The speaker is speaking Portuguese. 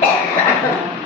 Thank you.